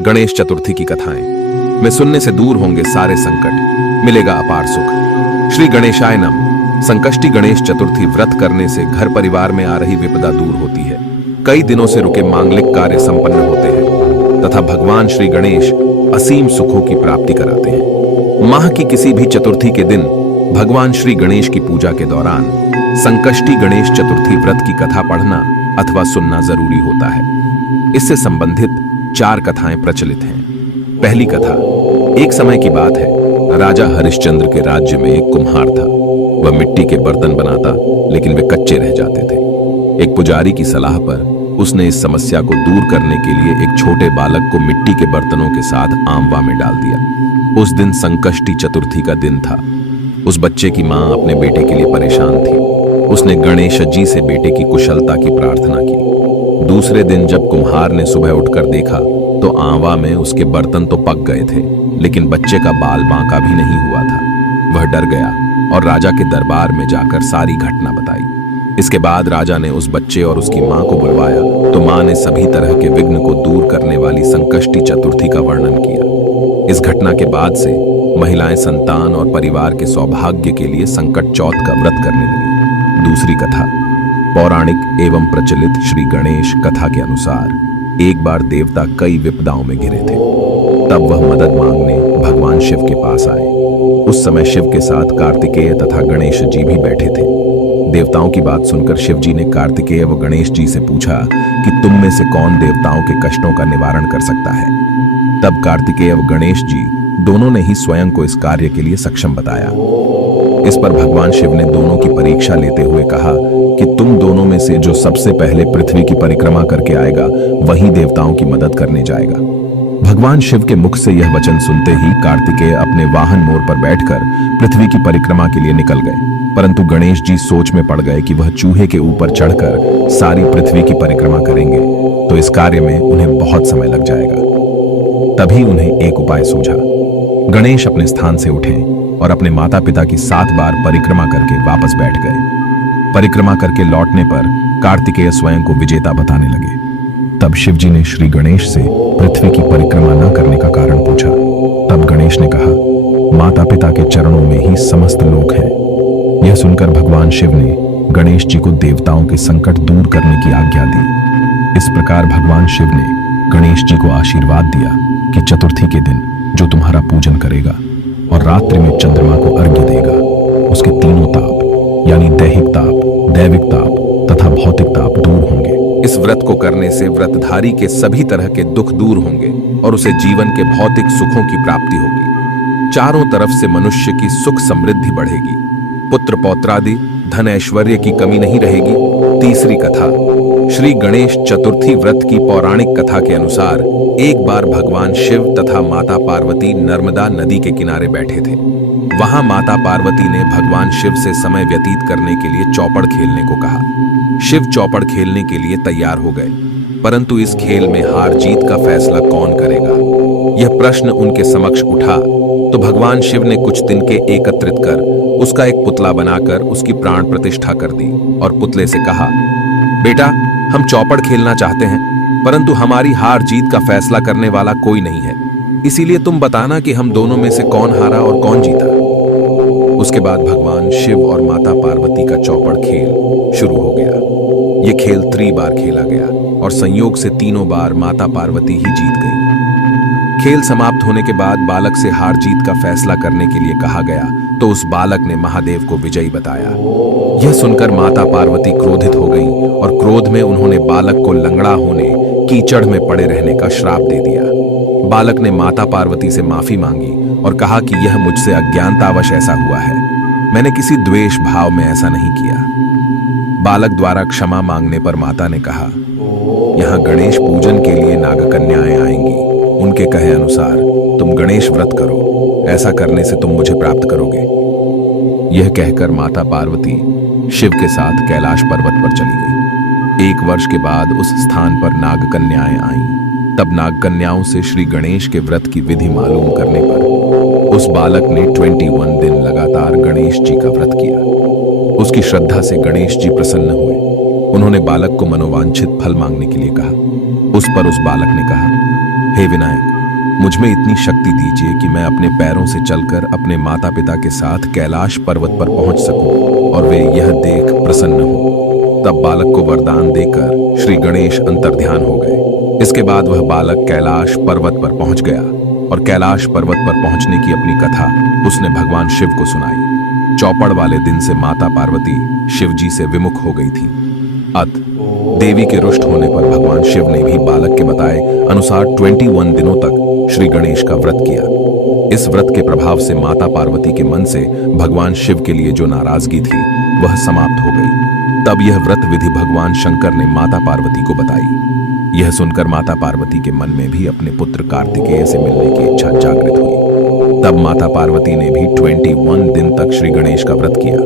गणेश चतुर्थी की कथाएं में सुनने से दूर होंगे सारे संकट, मिलेगा अपार सुख। श्री गणेशाय नमः। संकष्टी गणेश चतुर्थी व्रत करने से घर परिवार में आ रही विपदा दूर होती है, कई दिनों से रुके मांगलिक कार्य संपन्न होते हैं तथा भगवान श्री गणेश असीम सुखों की प्राप्ति कराते हैं। माह की किसी भी चतुर्थी के दिन भगवान श्री गणेश की पूजा के दौरान संकष्टी गणेश चतुर्थी व्रत की कथा पढ़ना अथवा सुनना जरूरी होता है। इससे संबंधित 4 कथाएं प्रचलित हैं। पहली कथा, एक समय की बात है, राजा हरिश्चंद्र के राज्य में एक कुम्हार था। वह मिट्टी के बर्तन बनाता, लेकिन वे कच्चे रह जाते थे। एक पुजारी की सलाह पर उसने इस समस्या को दूर करने के लिए एक छोटे बालक को मिट्टी के बर्तनों के साथ आमवा में डाल दिया। उस दिन संकष्टी चतुर्थी का दिन था। उस बच्चे की मां अपने बेटे के लिए परेशान थी। उसने गणेश जी से बेटे की कुशलता की प्रार्थना की। दूसरे दिन जब कुम्हार ने सुबह उठकर देखा तो आंवा में उसके बर्तन तो पक गए थे, लेकिन बच्चे का बाल बांका भी नहीं हुआ था। वह डर गया और राजा के दरबार में जाकर सारी घटना बताई। इसके बाद राजा ने उस बच्चे और उसकी मां को बुलवाया तो मां ने सभी तरह के विघ्न को दूर करने वाली संकष्टी चतुर्थी का वर्णन किया। इस घटना के बाद से महिलाएं संतान और परिवार के सौभाग्य के लिए संकट चौथ का व्रत करने लगी। दूसरी कथा, पौराणिक एवं प्रचलित श्री गणेश कथा के अनुसार एक बार देवता कई विपदाओं में घिरे थे। तब वह मदद मांगने भगवान शिव के पास आए। उस समय शिव के साथ कार्तिकेय तथा गणेश जी भी बैठे थे। देवताओं की बात सुनकर शिव जी ने कार्तिकेय व गणेश जी से पूछा कि तुम में से कौन देवताओं के कष्टों का निवारण कर सकता है। तब कार्तिकेय व गणेश जी दोनों ने ही स्वयं को इस कार्य के लिए सक्षम बताया। इस पर भगवान शिव ने दोनों की परीक्षा लेते हुए कहा कि तुम दोनों में से जो सबसे पहले पृथ्वी की परिक्रमा करके आएगा वही देवताओं की मदद करने जाएगा। भगवान शिव के मुख से यह वचन सुनते ही कार्तिकेय अपने वाहन मोर पर बैठकर पृथ्वी की परिक्रमा के लिए निकल गए। परंतु गणेश जी सोच में पड़ गए कि वह चूहे के ऊपर चढ़कर सारी पृथ्वी की परिक्रमा करेंगे तो इस कार्य में उन्हें बहुत समय लग जाएगा। तभी उन्हें एक उपाय सूझा। गणेश अपने स्थान से उठे और अपने माता पिता की 7 बार परिक्रमा करके वापस बैठ गए। परिक्रमा करके लौटने पर कार्तिकेय स्वयं को विजेता बताने लगे। तब शिव जी ने श्री गणेश से पृथ्वी की परिक्रमा न करने का कारण पूछा। तब गणेश ने कहा, माता पिता के चरणों में ही समस्त लोक है। यह सुनकर भगवान शिव ने गणेश जी को देवताओं के संकट दूर करने की आज्ञा दी। इस प्रकार भगवान शिव ने गणेश जी को आशीर्वाद दिया कि चतुर्थी के दिन जो तुम्हारा पूजन करेगा और रात्रि में चंद्रमा को अर्घ्य देगा, उसके तीनों ताप यानी दैहिक ताप, दैविक ताप तथा भौतिक ताप दूर होंगे। इस व्रत को करने से व्रतधारी के सभी तरह के दुख दूर होंगे और उसे जीवन के भौतिक सुखों की प्राप्ति होगी। चारों तरफ से मनुष्य की सुख समृद्धि बढ़ेगी, पुत्र पौत्रादि धन ऐश्वर्य की कमी नहीं रहेगी। तीसरी कथा, श्री गणेश चतुर्थी व्रत की पौराणिक कथा के अनुसार एक बार भगवान शिव तथा माता पार्वती नर्मदा नदी के किनारे बैठे थे। वहां माता पार्वती ने भगवान शिव से समय व्यतीत करने के लिए चौपड़ खेलने को कहा। शिव चौपड़ खेलने के लिए तैयार हो गए, परंतु इस खेल में हार जीत का फैसला कौन करेगा, यह प्रश्न उनके समक्ष उठा तो भगवान शिव ने कुछ तिनके एकत्रित कर उसका एक पुतला बनाकर उसकी प्राण प्रतिष्ठा कर दी और पुतले से कहा, बेटा, हम चौपड़ खेलना चाहते हैं, परंतु हमारी हार जीत का फैसला करने वाला कोई नहीं है, इसीलिए तुम बताना कि हम दोनों में से कौन हारा और कौन जीता। उसके बाद भगवान शिव और माता पार्वती का चौपड़ खेल शुरू हो गया। यह खेल 3 बार खेला गया और संयोग से तीनों बार माता पार्वती ही जीत गई। खेल समाप्त होने के बाद बालक से हार जीत का फैसला करने के लिए कहा गया तो उस बालक ने महादेव को विजयी बताया। यह सुनकर माता पार्वती क्रोधित हो गईं और क्रोध में उन्होंने बालक को लंगड़ा होने, कीचड़ में पड़े रहने का श्राप दे दिया। बालक ने माता पार्वती से माफी मांगी और कहा कि यह मुझसे अज्ञानतावश ऐसा हुआ है, मैंने किसी द्वेष भाव में ऐसा नहीं किया। बालक द्वारा क्षमा मांगने पर माता ने कहा, यहाँ गणेश पूजन के लिए नागकन्याएं आएंगी, उनके कहे अनुसार तुम गणेश व्रत करो, ऐसा करने से तुम मुझे प्राप्त करोगे। यह कहकर माता पार्वती शिव के साथ कैलाश पर्वत पर चली गई। 1 वर्ष के बाद उस स्थान पर नागकन्याएं आईं। तब नागकन्याओं से श्री गणेश के व्रत की विधि मालूम करने पर उस बालक ने 21 दिन लगातार गणेश जी का व्रत किया। उसकी श्रद्धा से गणेश जी प्रसन्न हुए उन्होंने बालक को मनोवांछित फल मांगने के लिए कहा। उस पर उस बालक ने कहा, हे विनायक, मुझ में इतनी शक्ति दीजिए कि मैं अपने पैरों से चलकर अपने माता पिता के साथ कैलाश पर्वत पर पहुंच सकूं और वे यह देख प्रसन्न हो। तब बालक को वरदान देकर श्री गणेश अंतर्ध्यान हो गए। इसके बाद वह बालक कैलाश पर्वत पर पहुंच गया और कैलाश पर्वत पर पहुंचने की अपनी कथा उसने भगवान शिव को सुनाई। चौपड़ वाले दिन से माता पार्वती शिव जी से विमुख हो गई थी। देवी के रुष्ट होने पर भगवान शिव ने भी बालक के बताए अनुसार 21 दिनों तक श्री गणेश का व्रत किया। इस व्रत के प्रभाव से माता पार्वती के मन से भगवान शिव के लिए जो नाराजगी थी वह समाप्त हो गई। तब यह व्रत विधि भगवान शंकर ने माता पार्वती को बताई। यह सुनकर माता पार्वती के मन में भी अपने पुत्र कार्तिकेय से मिलने की इच्छा जागृत हुई। तब माता पार्वती ने भी 21 दिन तक श्री गणेश का व्रत किया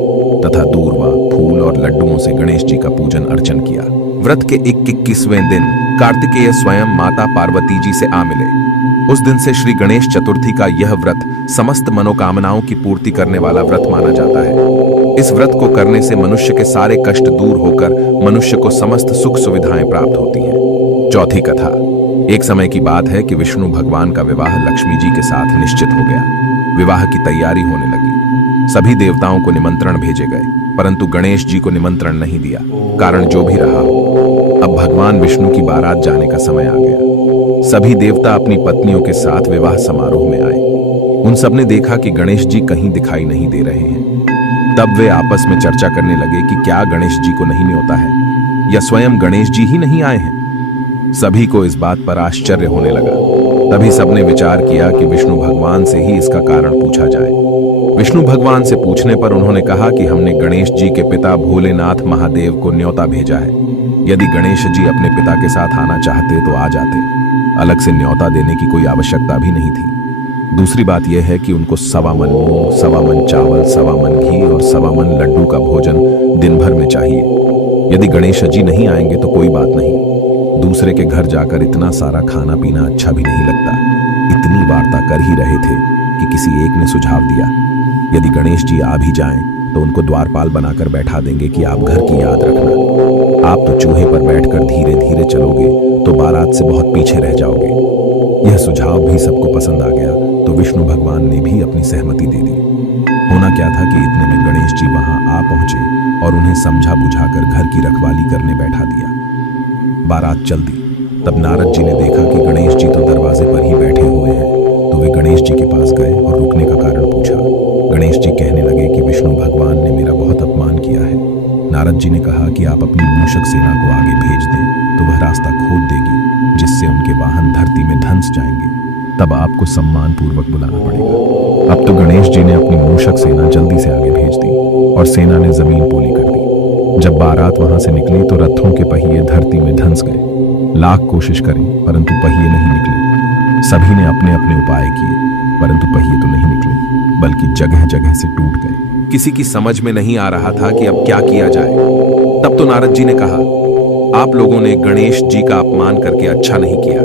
तथा दूर्वा, फूल और लड्डुओं से गणेश जी का पूजन अर्चन किया। व्रत के 21वें दिन कार्तिकेय स्वयं माता पार्वती जी से आ मिले। उस दिन से श्री गणेश चतुर्थी का यह व्रत समस्त मनोकामनाओं की पूर्ति करने वाला व्रत माना जाता है। इस व्रत को करने से मनुष्य के सारे कष्ट दूर होकर मनुष्य को समस्त सुख सुविधाएं प्राप्त होती हैं। चौथी कथा। एक समय की बात है कि विष्णु भगवान का विवाह लक्ष्मी जी के साथ निश्चित हो गया। विवाह की तैयारी होने लगी। सभी देवताओं को निमंत्रण भेजे गए, परंतु गणेश जी को निमंत्रण नहीं दिया। कारण जो भी रहा हो, अब भगवान विष्णु की बारात जाने का समय आ गया। सभी देवता अपनी पत्नियों के साथ विवाह समारोह में आए। उन सब ने देखा कि गणेश जी कहीं दिखाई नहीं दे रहे हैं। तब वे आपस में चर्चा करने लगे कि क्या गणेश जी को नहीं न्योता है या स्वयं गणेश जी ही नहीं आए हैं। सभी को इस बात पर आश्चर्य होने लगा। तभी सबने विचार किया कि विष्णु भगवान से ही इसका कारण पूछा जाए। विष्णु भगवान से पूछने पर उन्होंने कहा कि हमने गणेश जी के पिता भोलेनाथ महादेव को न्योता भेजा है। यदि गणेश जी अपने पिता के साथ आना चाहते तो आ जाते। अलग से न्योता देने की कोई आवश्यकता भी नहीं थी। दूसरी बात यह है कि उनको 1.25 मन मूंग, 1.25 मन चावल, 1.25 मन घी और 1.25 मन लड्डू का भोजन दिन भर में चाहिए। यदि गणेश जी नहीं आएंगे तो कोई बात नहीं। दूसरे के घर जाकर इतना सारा खाना पीना अच्छा भी नहीं लगता। इतनी वार्ता कर ही रहे थे कि किसी एक ने सुझाव दिया, यदि गणेश जी आ भी जाएं तो उनको द्वारपाल बनाकर बैठा देंगे कि आप घर की याद रखना। आप तो चूहे पर बैठकर धीरे धीरे चलोगे तो बारात से बहुत पीछे रह जाओगे। यह सुझाव भी सबको पसंद आ गया तो विष्णु भगवान ने भी अपनी सहमति दे दी। होना क्या था कि इतने में गणेश जी वहां आ पहुंचे और उन्हें समझा बुझाकर घर की रखवाली करने बैठा दिया। बारात चल दी। तब नारद जी ने देखा कि गणेश जी तो दरवाजे पर ही बैठे हुए हैं, तो वे गणेश जी के पास गए और रुकने का कारण पूछा। गणेश जी कहने लगे कि विष्णु भगवान ने मेरा बहुत अपमान किया है। नारद जी ने कहा कि आप अपनी मूषक सेना को आगे भेज दें तो वह रास्ता खोद देगी, जिससे उनके वाहन धरती में धंस जाएंगे। तब आपको सम्मान पूर्वक बुलाना पड़ेगा। अब तो गणेश जी ने अपनी मूषक सेना जल्दी से आगे भेज दी और सेना ने जमीन पोली कर दी। जब बारात वहां से निकली तो रथों के पहिए धरती में धंस गए। लाख कोशिश करी परंतु पहिए नहीं निकले। सभी ने अपने अपने उपाय किए परंतु पहिए तो नहीं निकले, बल्कि जगह जगह से टूट गए। किसी की समझ में नहीं आ रहा था कि अब क्या किया जाए। तब तो नारद जी ने कहा, आप लोगों ने गणेश जी का अपमान करके अच्छा नहीं किया।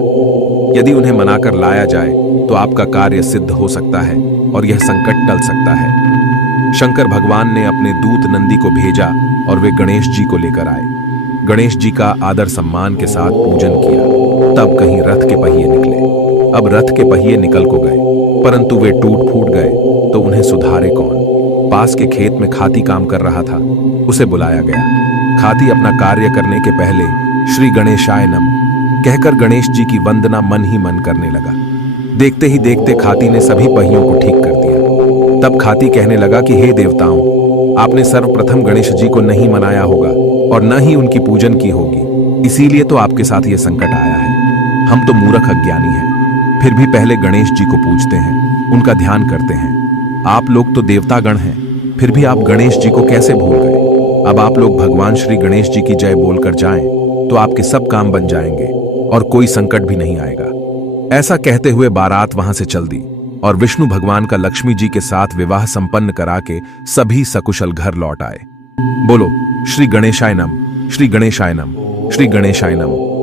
यदि उन्हें मनाकर लाया जाए तो आपका कार्य सिद्ध हो सकता है और यह संकट टल सकता है। शंकर भगवान ने अपने दूत नंदी को भेजा और वे गणेश जी को लेकर आए। गणेश जी का आदर सम्मान के साथ पूजन किया। तब कहीं रथ के पहिए निकले। अब रथ के पहिए निकल को गए परंतु वे टूट फूट गए तो उन्हें सुधारे कौन। पास के खेत में खाती काम कर रहा था, उसे बुलाया गया। खाती अपना कार्य करने के पहले श्री गणेशाय नमः कहकर गणेश जी की वंदना मन ही मन करने लगा। देखते ही देखते खाती ने सभी पहियों को ठीक कर दिया। तब खाती कहने लगा कि हे देवताओं, आपने सर्वप्रथम गणेश जी को नहीं मनाया होगा और न ही उनकी पूजन की होगी, इसीलिए तो आपके साथ ये संकट आया है। हम तो मूर्ख अज्ञानी हैं, फिर भी पहले गणेश जी को पूजते हैं, उनका ध्यान करते हैं। आप लोग तो देवतागण हैं, फिर भी आप गणेश जी को कैसे भूल गए। अब आप लोग भगवान श्री गणेश जी की जय बोलकर जाएं तो आपके सब काम बन जाएंगे और कोई संकट भी नहीं आएगा। ऐसा कहते हुए बारात वहां से चल दी और विष्णु भगवान का लक्ष्मी जी के साथ विवाह संपन्न करा के सभी सकुशल घर लौट आए। बोलो श्री गणेशाय नमः, श्री गणेशाय नमः, श्री गणेशाय नमः।